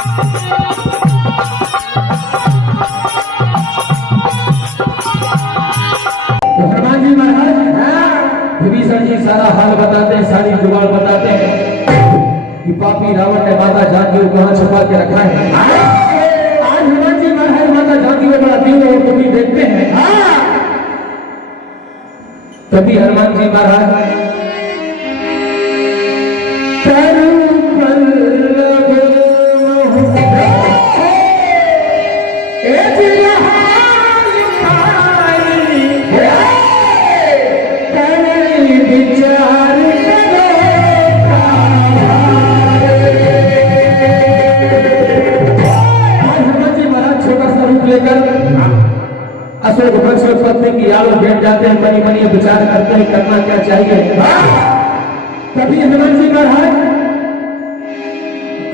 हनुमान जी महाराज विभीषण जी सारा हाल बताते हैं, सारी जुगाड़ बताते हैं कि पापी रावण ने माता जानकी को कहां छुपा के रखा है। आज हनुमान जी महाराज माता जानकी को बड़ा दिन और दुखी देखते हैं। तभी हनुमान जी महाराज अशोक वृक्ष पत्नी की आड़ बैठ जाते हैं, मनी मनी विचार करते हैं करना क्या चाहिए। तभी हनुमान जी महाराज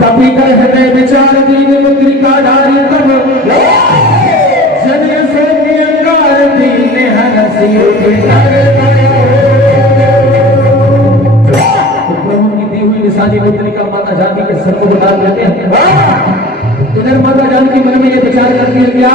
कभी कर हृदय विचार दीन मुद्रिका डारी तब जनिय सो के अंगार दीन हंसी प्रभु की दी हुई निशानी मुद्रिका माता जानकी के सर को डाल देते हैं। इधर माता जानकी मन में ये विचार करती है क्या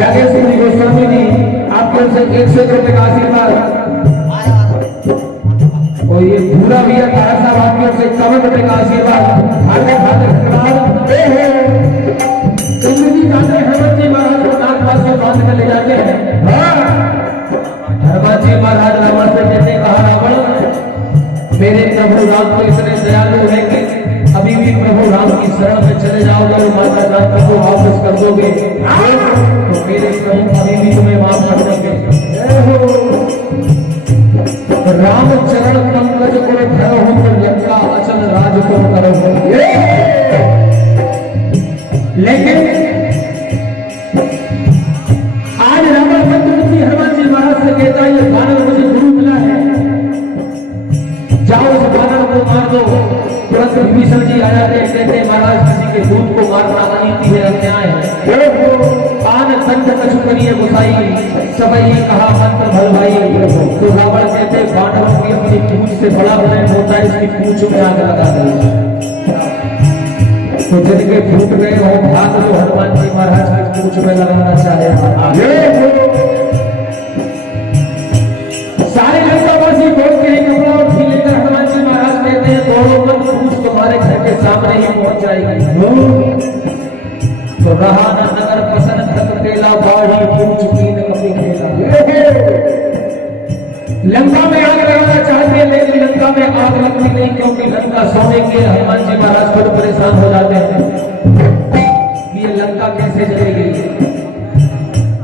जागे सिंह जी गोस्वामी जी आपके ओर से 100 रुपए का आशीर्वाद। और ये पूरा भैया तारा साहब आपके ओर से 51 रुपए का आशीर्वाद। हार्दिक हार्दिक धन्यवाद। जी जाते हनुमान जी महाराज को नाथ पास से बांध कर ले जाते हैं। हनुमान जी महाराज रावण से कहते कहा रावण मेरे प्रभु राम तो इतने दयालु है कि अभी भी प्रभु राम की शरण में चले जाओगे और माता जान को वापस कर दोगे तो मेरे प्रभु अभी भी तुम्हें माफ कर देंगे। राम चरण पंकज को धरो तो लंका अचल राज को करो। लेकिन आज रावण पंचमुखी हनुमान जी महाराज से कहता है ये बानर मुझे गुरु मिला है, जाओ उस बानर को मार दो। तुरंत विभीषण जी आ जाते हैं, कहते महाराज किसी के दूध को मारना अनीति है, अन्याय है। आन दंड कछु करिए गोसाई सबई कहा मंत्र भल भाई। तो रावण कहते बानर की अपनी पूंछ से बड़ा बनाए होता है, इसकी पूंछ में आग लगा दो। तो जिनके फूट गए हो भाग जो हनुमान जी महाराज की पूंछ में लगाना चाहे सारे लंकावासी बोलते हैं कपड़ा और फी लेकर हनुमान जी महाराज कहते हैं दौड़ो मत, पूंछ तुम्हारे घर के सामने ही पहुंच जाएगी। तो रहा न नगर पसंद तक तेला बाढ़ी पूंछ कीन कपी खेला। लंका में आग लगाना चाहते हैं लेकिन लंका में आग लगती नहीं, क्योंकि लंका सोने के हनुमान जी महाराज खुद परेशान हो जाते हैं कि ये लंका कैसे जलेगी।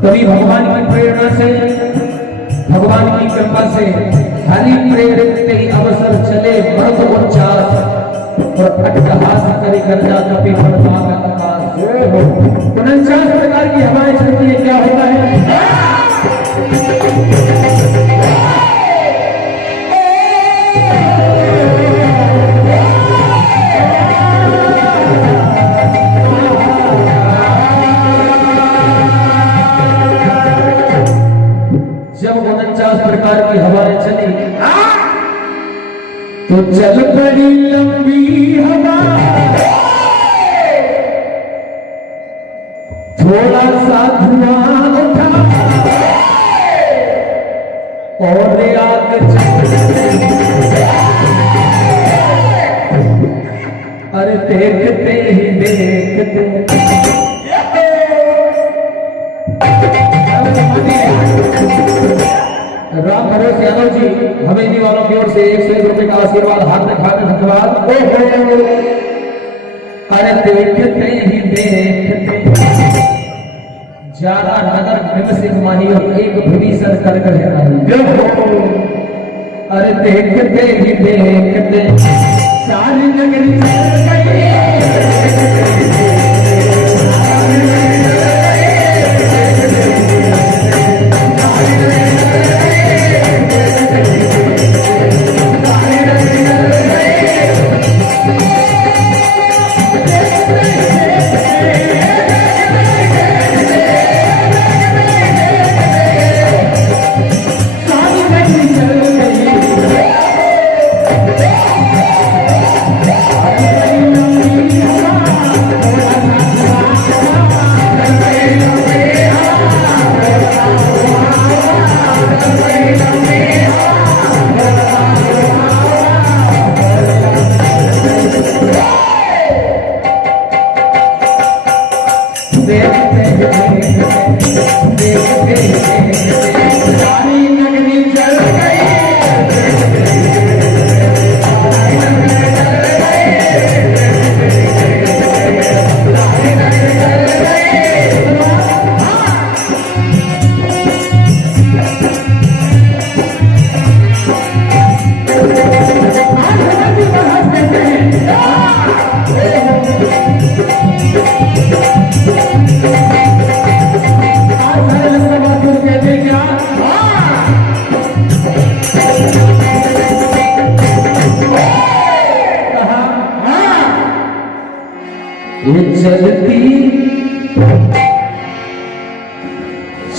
तभी भगवान की प्रेरणा से, भगवान की कृपा से हरि प्रेरित ही अवसर चले मर्द उच्चास और अट्टहास करी गर्जा कपि फड़फाड़ आकाश। 49 प्रकार की हवाएं चलती है, क्या होता है? जब 49 प्रकार की हवाएं चली तो चल पड़ी लंबी हवा, थोड़ा सा धुआं उठा और आग अरे देखते ही देखते राम भरोसे यादव जी हवेली वालों की ओर से 101 रुपए का आशीर्वाद। हार्दिक हार्दिक धन्यवाद। अरे देखते ही देखते ज्यादा नगर भीमसिंह माही और एक विभीषण कर है। अरे देखते ही देखते सारी नगरी चल गई।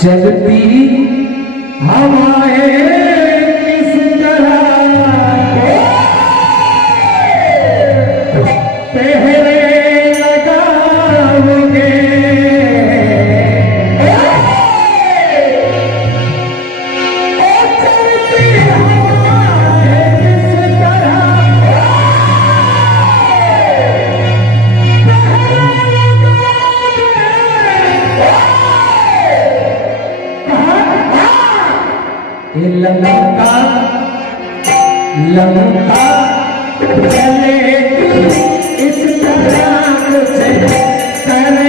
चलती हवाएं किस तरह पहरे लगाओगे। ये लंका लंका चलेगी इस तरह मुझे करना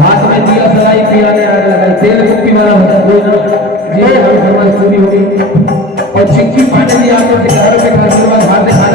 हाथ में दिया सलाई पियाने आने लगा तेल मुक्ति वाला जी फरमाइश पूरी होगी और चिक्की पांडे जी आपको 11 रुपए का आशीर्वाद हाथ